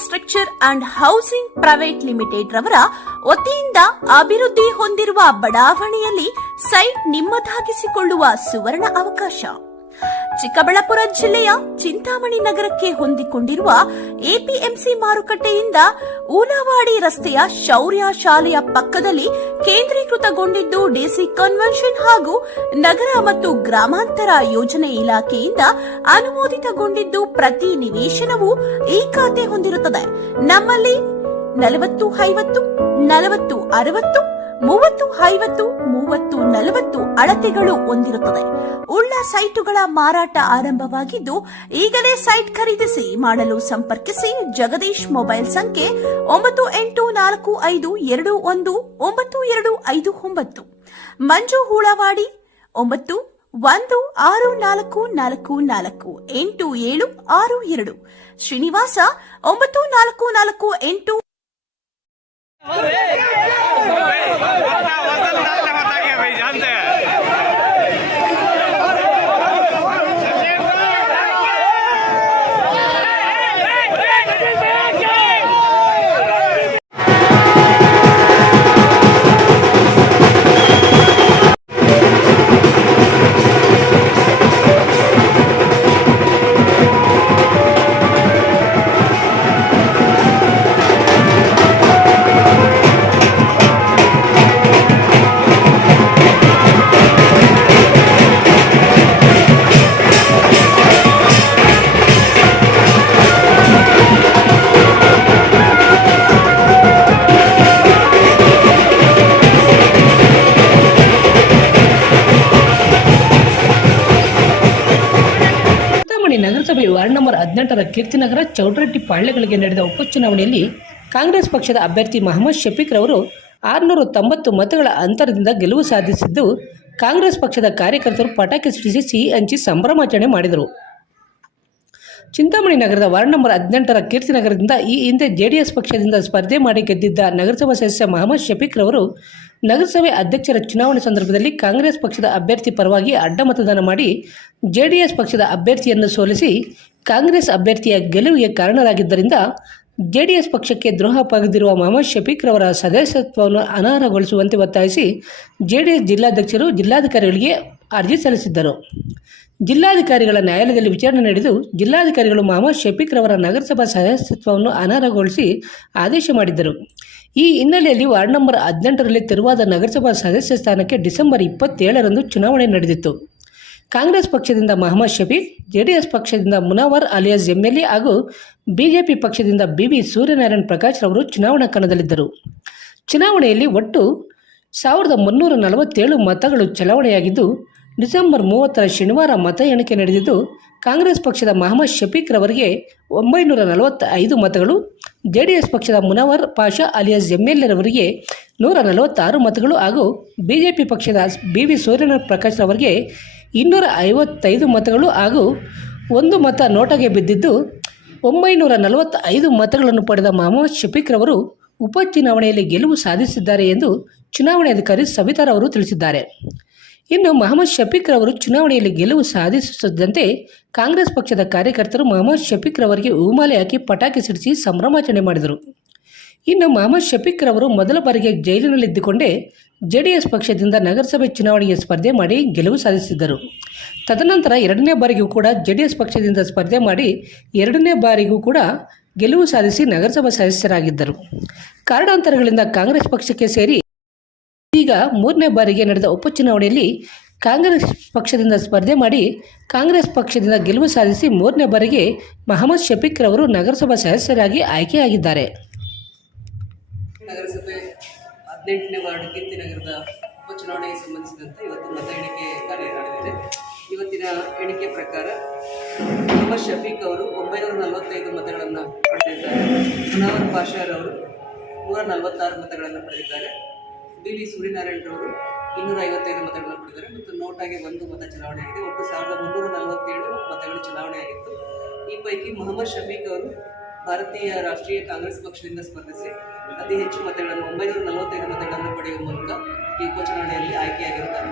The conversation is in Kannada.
Infrastructure and housing private limited ರವರ ವತಿಯಿಂದ ಅಭಿವೃದ್ಧಿ ಹೊಂದಿರುವ ಬಡಾವಣೆಯಲ್ಲಿ ಸೈಟ್ ನಿಮ್ಮದಾಗಿಸಿಕೊಳ್ಳುವ ಸುವರ್ಣ ಅವಕಾಶ. ಚಿಕ್ಕಬಳ್ಳಾಪುರ ಜಿಲ್ಲೆಯ ಚಿಂತಾಮಣಿ ನಗರಕ್ಕೆ ಹೊಂದಿಕೊಂಡಿರುವ ಎಪಿಎಂಸಿ ಮಾರುಕಟ್ಟೆಯಿಂದ ಊಲವಾಡಿ ರಸ್ತೆಯ ಶೌರ್ಯ ಶಾಲೆಯ ಪಕ್ಕದಲ್ಲಿ ಕೇಂದ್ರೀಕೃತಗೊಂಡಿದ್ದು ಡಿಸಿ ಕನ್ವೆನ್ಷನ್ ಹಾಗೂ ನಗರ ಮತ್ತು ಗ್ರಾಮಾಂತರ ಯೋಜನೆ ಇಲಾಖೆಯಿಂದ ಅನುಮೋದಿತಗೊಂಡಿದ್ದು ಪ್ರತಿ ನಿವೇಶನವೂ ಈ ಖಾತೆ ಹೊಂದಿರುತ್ತದೆ. ನಮ್ಮಲ್ಲಿ 40-50, 40-60, 30-50, 30-40 ಅಳತೆಗಳು ಹೊಂದಿರುತ್ತದೆ. ಉಳ್ಳ ಸೈಟುಗಳ ಮಾರಾಟ ಆರಂಭವಾಗಿದ್ದು ಈಗಲೇ ಸೈಟ್ ಖರೀದಿಸಿ ಮಾಡಲು ಸಂಪರ್ಕಿಸಿ. ಜಗದೀಶ್ ಮೊಬೈಲ್ ಸಂಖ್ಯೆ 9848219259. ಮಂಜು ಹೂಳವಾಡಿ 9164448762. ಶ್ರೀನಿವಾಸ 9448. ನಗರಸಭೆ ವಾರ್ಡ್ ನಂಬರ್ 18ರ ಕೀರ್ತಿನಗರ ಚೌಡರೆಡ್ಡಿ ಪಾಳ್ಯಗಳಿಗೆ ನಡೆದ ಉಪಚುನಾವಣೆಯಲ್ಲಿ ಕಾಂಗ್ರೆಸ್ ಪಕ್ಷದ ಅಭ್ಯರ್ಥಿ ಮೊಹಮ್ಮದ್ ಶಫೀಕ್ ರವರು 690 ಮತಗಳ ಅಂತರದಿಂದ ಗೆಲುವು ಸಾಧಿಸಿದ್ದು, ಕಾಂಗ್ರೆಸ್ ಪಕ್ಷದ ಕಾರ್ಯಕರ್ತರು ಪಟಾಕಿ ಸಿಡಿಸಿ ಸಿಹಿ ಹಂಚಿ ಸಂಭ್ರಮಾಚರಣೆ ಮಾಡಿದರು. ಚಿಂತಾಮಣಿ ನಗರದ ವಾರ್ಡ್ ನಂಬರ್ 18ರ ಕೀರ್ತಿನಗರದಿಂದ ಈ ಹಿಂದೆ ಜೆಡಿಎಸ್ ಪಕ್ಷದಿಂದ ಸ್ಪರ್ಧೆ ಮಾಡಿ ಗೆದ್ದಿದ್ದ ನಗರಸಭಾ ಸದಸ್ಯ ಮೊಹಮ್ಮದ್ ಶಫೀಕ್ ರವರು ನಗರಸಭೆ ಅಧ್ಯಕ್ಷರ ಚುನಾವಣೆ ಸಂದರ್ಭದಲ್ಲಿ ಕಾಂಗ್ರೆಸ್ ಪಕ್ಷದ ಅಭ್ಯರ್ಥಿ ಪರವಾಗಿ ಅಡ್ಡ ಮತದಾನ ಮಾಡಿ ಜೆಡಿಎಸ್ ಪಕ್ಷದ ಅಭ್ಯರ್ಥಿಯನ್ನು ಸೋಲಿಸಿ ಕಾಂಗ್ರೆಸ್ ಅಭ್ಯರ್ಥಿಯ ಗೆಲುವಿಗೆ ಕಾರಣರಾಗಿದ್ದರಿಂದ ಜೆಡಿಎಸ್ ಪಕ್ಷಕ್ಕೆ ದ್ರೋಹ ಬಗೆದಿರುವ ಮೊಹಮ್ಮದ್ ಶಫೀಕ್ ರವರ ಸದಸ್ಯತ್ವವನ್ನು ಅನರ್ಹಗೊಳಿಸುವಂತೆ ಒತ್ತಾಯಿಸಿ ಜೆಡಿಎಸ್ ಜಿಲ್ಲಾಧ್ಯಕ್ಷರು ಜಿಲ್ಲಾಧಿಕಾರಿಗಳಿಗೆ ಅರ್ಜಿ ಸಲ್ಲಿಸಿದ್ದರು. ಜಿಲ್ಲಾಧಿಕಾರಿಗಳ ನ್ಯಾಯಾಲಯದಲ್ಲಿ ವಿಚಾರಣೆ ನಡೆದು ಜಿಲ್ಲಾಧಿಕಾರಿಗಳು ಮೊಹಮ್ಮದ್ ಶಫೀಕ್ ರವರ ನಗರಸಭಾ ಸದಸ್ಯತ್ವವನ್ನು ಅನರ್ಹಗೊಳಿಸಿ ಆದೇಶ ಮಾಡಿದ್ದರು. ಈ ಹಿನ್ನೆಲೆಯಲ್ಲಿ ವಾರ್ಡ್ ನಂಬರ್ 18ರಲ್ಲಿ ತೆರವಾದ ನಗರಸಭಾ ಸದಸ್ಯ ಸ್ಥಾನಕ್ಕೆ ಡಿಸೆಂಬರ್ 27ರಂದು ಚುನಾವಣೆ ನಡೆದಿತ್ತು. ಕಾಂಗ್ರೆಸ್ ಪಕ್ಷದಿಂದ ಮೊಹಮ್ಮದ್ ಶಫೀಕ್, ಜೆಡಿಎಸ್ ಪಕ್ಷದಿಂದ ಮುನವರ್ ಅಲಿಯಾಸ್ ಎಂಎಲ್ಎ ಹಾಗೂ ಬಿಜೆಪಿ ಪಕ್ಷದಿಂದ ಬಿವಿ ಸೂರ್ಯನಾರಾಯಣ ಪ್ರಕಾಶ್ ರವರು ಚುನಾವಣಾ ಕಣದಲ್ಲಿದ್ದರು. ಚುನಾವಣೆಯಲ್ಲಿ ಒಟ್ಟು 1347 ಮತಗಳು ಚಲಾವಣೆಯಾಗಿದ್ದು, ಡಿಸೆಂಬರ್ 30ರ ಶನಿವಾರ ಮತ ಎಣಿಕೆ ನಡೆದಿದ್ದು, ಕಾಂಗ್ರೆಸ್ ಪಕ್ಷದ ಮೊಹಮ್ಮದ್ ಶಫೀಕ್ ರವರಿಗೆ 945 ಮತಗಳು, ಜೆಡಿಎಸ್ ಪಕ್ಷದ ಮುನವರ್ ಪಾಷಾ ಅಲಿಯಾಸ್ ಎಂಎಲ್ಎ ರವರಿಗೆ 146 ಮತಗಳು ಹಾಗೂ ಬಿಜೆಪಿ ಪಕ್ಷದ ಬಿವಿ ಸೂರ್ಯನಾರಾಯಣ ಪ್ರಕಾಶ್ ರವರಿಗೆ 255 ಮತಗಳು ಹಾಗೂ 1 ಮತ ನೋಟಾಗೆ ಬಿದ್ದಿದ್ದು 945 ಮತಗಳನ್ನು ಪಡೆದ ಮೊಹಮ್ಮದ್ ಶಫೀಕ್ ರವರು ಉಪಚುನಾವಣೆಯಲ್ಲಿ ಗೆಲುವು ಸಾಧಿಸಿದ್ದಾರೆ ಎಂದು ಚುನಾವಣಾಧಿಕಾರಿ ಸವಿತಾ ಅವರು ತಿಳಿಸಿದ್ದಾರೆ. ಇನ್ನು ಮೊಹಮ್ಮದ್ ಶಫೀಕ್ ರವರು ಚುನಾವಣೆಯಲ್ಲಿ ಗೆಲುವು ಸಾಧಿಸುತ್ತಿದ್ದಂತೆ ಕಾಂಗ್ರೆಸ್ ಪಕ್ಷದ ಕಾರ್ಯಕರ್ತರು ಮೊಹಮ್ಮದ್ ಶಫೀಕ್ ರವರಿಗೆ ಹೂಮಾಲೆ ಹಾಕಿ ಪಟಾಕಿ ಸಿಡಿಸಿ ಸಂಭ್ರಮಾಚರಣೆ ಮಾಡಿದರು. ಇನ್ನು ಮೊಹಮ್ಮದ್ ಶಫೀಕ್ ರವರು ಮೊದಲ ಬಾರಿಗೆ ಜೈಲಿನಲ್ಲಿದ್ದುಕೊಂಡೇ ಜೆಡಿಎಸ್ ಪಕ್ಷದಿಂದ ನಗರಸಭೆ ಚುನಾವಣೆಗೆ ಸ್ಪರ್ಧೆ ಮಾಡಿ ಗೆಲುವು ಸಾಧಿಸಿದ್ದರು. ತದನಂತರ 2ನೇ ಬಾರಿಗೂ ಕೂಡ ಜೆಡಿಎಸ್ ಪಕ್ಷದಿಂದ ಸ್ಪರ್ಧೆ ಮಾಡಿ 2ನೇ ಬಾರಿಗೂ ಕೂಡ ಗೆಲುವು ಸಾಧಿಸಿ ನಗರಸಭಾ ಸದಸ್ಯರಾಗಿದ್ದರು. ಕಾರಣಾಂತರಗಳಿಂದ ಕಾಂಗ್ರೆಸ್ ಪಕ್ಷಕ್ಕೆ ಸೇರಿ ಈಗ 3ನೇ ಬಾರಿಗೆ ನಡೆದ ಉಪಚುನಾವಣೆಯಲ್ಲಿ ಕಾಂಗ್ರೆಸ್ ಪಕ್ಷದಿಂದ ಸ್ಪರ್ಧೆ ಮಾಡಿ ಕಾಂಗ್ರೆಸ್ ಪಕ್ಷದಿಂದ ಗೆಲುವು ಸಾಧಿಸಿ 3ನೇ ಬಾರಿಗೆ ಮೊಹಮ್ಮದ್ ಶಫೀಕ್ ರವರು ನಗರಸಭಾ ಸದಸ್ಯರಾಗಿ ಆಯ್ಕೆಯಾಗಿದ್ದಾರೆ. ನಗರಸಭೆ 18ನೇ ವಾರ್ಡ್ ಕೀರ್ತಿನಗರದ ಉಪಚುನಾವಣೆಗೆ ಸಂಬಂಧಿಸಿದಂತೆ ಇವತ್ತು ಮತ ಎಣಿಕೆ ಕಾರ್ಯ ನಡೆದಿದೆ. ಇವತ್ತಿನ ಎಣಿಕೆ ಪ್ರಕಾರ ಮೊಹಮ್ಮದ್ ಶಫೀಕ್ ಅವರು 945 ಮತಗಳನ್ನು ಪಡೆದಿದ್ದಾರೆ. ಮುನವರ್ ಪಾಷಾ ಅವರು 146 ಮತಗಳನ್ನು ಪಡೆದಿದ್ದಾರೆ. ಬಿವಿ ಸೂರ್ಯನಾರಾಯಣರವರು 255 ಮತಗಳನ್ನು ಪಡೆದಿದ್ದಾರೆ ಮತ್ತು ನೋಟಾಗಿ 1 ಮತ ಚಲಾವಣೆಯಾಗಿದೆ. ಒಟ್ಟು 1347 ಮತಗಳು ಚಲಾವಣೆಯಾಗಿತ್ತು. ಈ ಪೈಕಿ ಮೊಹಮ್ಮದ್ ಶಫೀಕ್ ಅವರು ಭಾರತೀಯ ರಾಷ್ಟ್ರೀಯ ಕಾಂಗ್ರೆಸ್ ಪಕ್ಷದಿಂದ ಸ್ಪರ್ಧಿಸಿ ಅತಿ ಹೆಚ್ಚು ಮತಗಳನ್ನು 945 ಮತಗಳನ್ನು ಪಡೆಯುವ ಮೂಲಕ ಈ ಉಪಚುನಾವಣೆಯಲ್ಲಿ ಆಯ್ಕೆಯಾಗಿರುತ್ತಾರೆ.